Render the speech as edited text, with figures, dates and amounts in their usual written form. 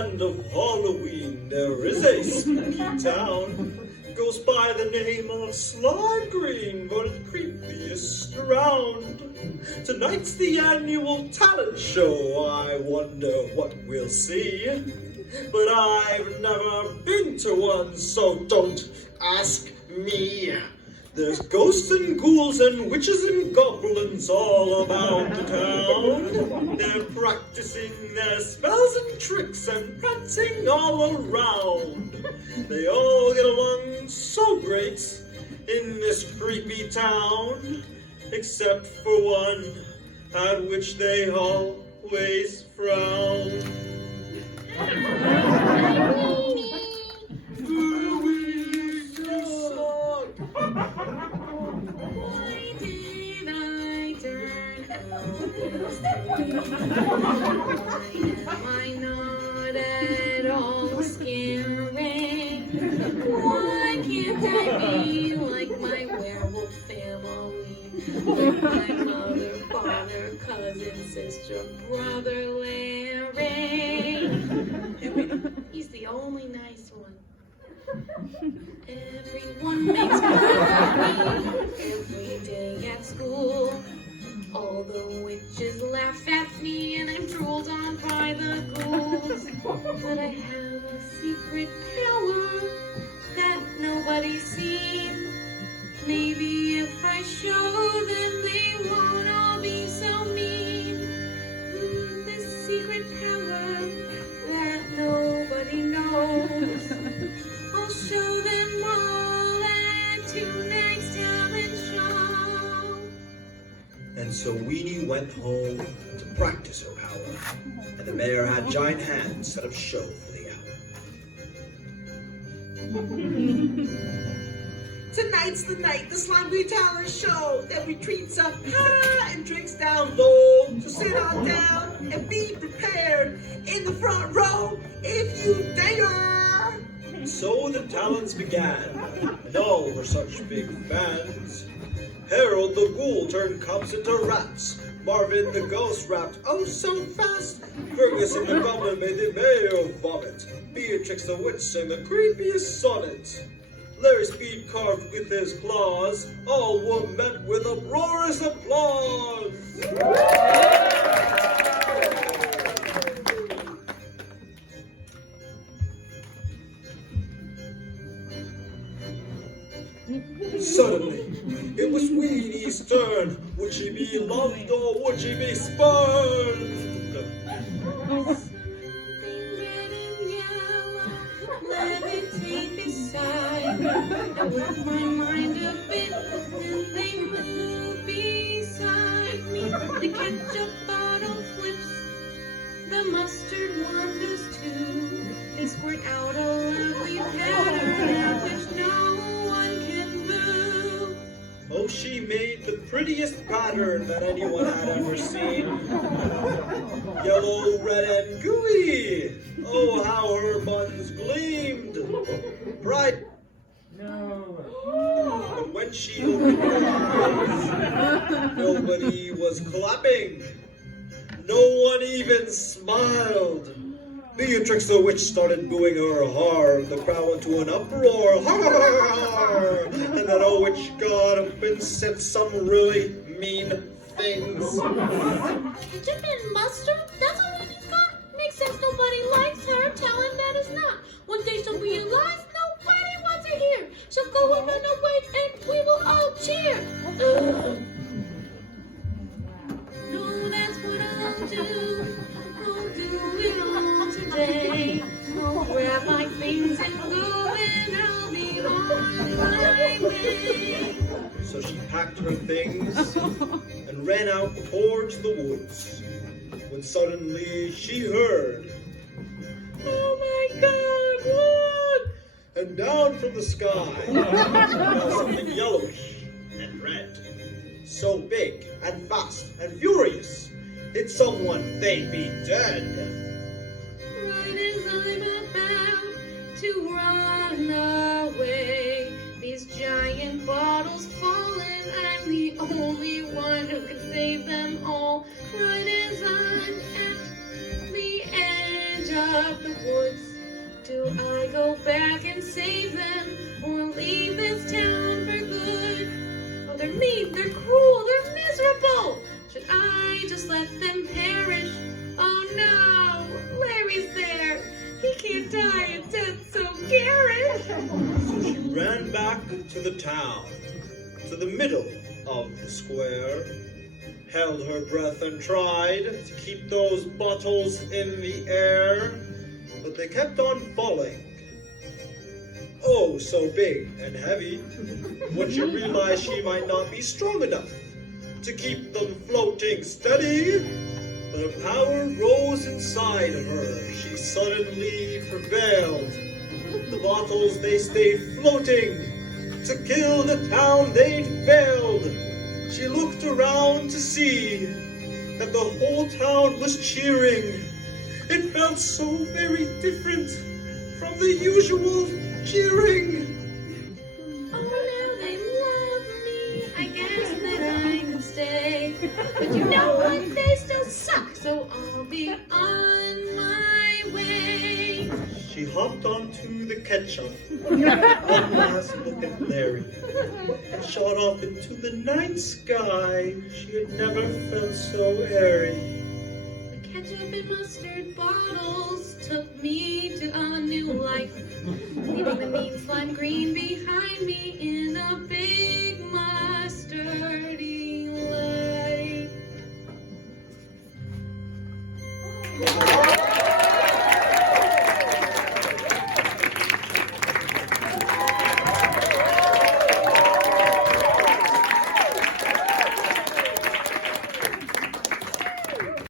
land of Halloween, there is a spooky town. Goes by the name of Slime Green, voted creepiest around. Tonight's the annual talent show. I wonder what we'll see. But I've never been to one, so don't ask me. There's ghosts and ghouls and witches and goblins all about the town. They're practicing their spells and tricks and prancing all around. They all get along so great in this creepy town, except for one at which they always frown. Why did I turn out this Why am I not at all scary? Why can't I be like my werewolf family? Like my mother, father, cousin, sister, brother Larry. He's the only nice one. Everyone makes fun of me every day at school. All the witches laugh at me and I'm drooled on by the ghouls. But I have a secret power that nobody's seen. Maybe if I show them they won't all be so mean. This secret power that nobody knows. I'll show them all at tonight's talent show. And so Weenie went home to practice her power, and the mayor had giant hands set up show for the hour. Tonight's the night, the Slime Green Talent Show. There be treats up high and drinks down low. So sit on down and be prepared in the front row if you dare. So the talents began, and all were such big fans. Harold the Ghoul turned cops into rats. Marvin the Ghost rapped, oh so fast. Ferguson the Goblin made the mayor vomit. Beatrix the Witch sang the creepiest sonnet. Larry Speed carved with his claws. All were met with uproarious applause. Suddenly, it was Weenie's turn. Would she be loved or would she be spurned? Something red and yellow, levitate beside me. I work my mind a bit, and they move beside me. The ketchup bottle flips, the mustard one does too. They squirt out a lovely pattern, which no one can boo. Oh, she made the prettiest pattern that anyone had ever seen. Yellow, red, and gooey. Oh, how her buns gleamed. Bright. But when she opened her eyes, nobody was clapping. No one even smiled. Beatrix the Witch started booing her hard. The crowd went to an uproar. Har! And that old witch got up and said some really mean things. Ketchup and mustard? That's all Weenie's got? Makes sense nobody likes her. Tell him that is not. One day she'll realize nobody wants her here. She'll go and run away and we will all cheer. No, that's what I'll do. I'll do it all today. I'll grab my things and go and I'll be on my way. So she packed her things and ran out towards the woods. When suddenly she heard, oh my God, look! And down from the sky fell something yellowish and red. So big and fast and furious, it's someone they'd be dead. Right as I'm about to run away, these giant bottles fall and I'm the only one who can save them all. Right as I'm at the edge edge of the woods. Do I go back and save them, or leave this town for good? Oh, they're mean, they're cruel, they're miserable. Should I just let them perish? Oh no, Larry's there. He can't die a death so garish. So she ran back to the town, to the middle of the square, held her breath and tried to keep those bottles in the air, but they kept on falling. Oh, so big and heavy. When she realized she might not be strong enough to keep them floating steady, but a power rose inside her. She suddenly prevailed. The bottles, they stayed floating. To kill the town, they'd failed. She looked around to see that the whole town was cheering. It felt so very different from the usual cheering. Oh, now they love me. I guess that I could stay. But you know what? They still suck, so I'll be on my way. She hopped onto the ketchup, one last look at Larry, and shot off into the night sky. She had never felt so airy. The ketchup and mustard bottles took me to a new life, leaving the mean slime green behind me in a big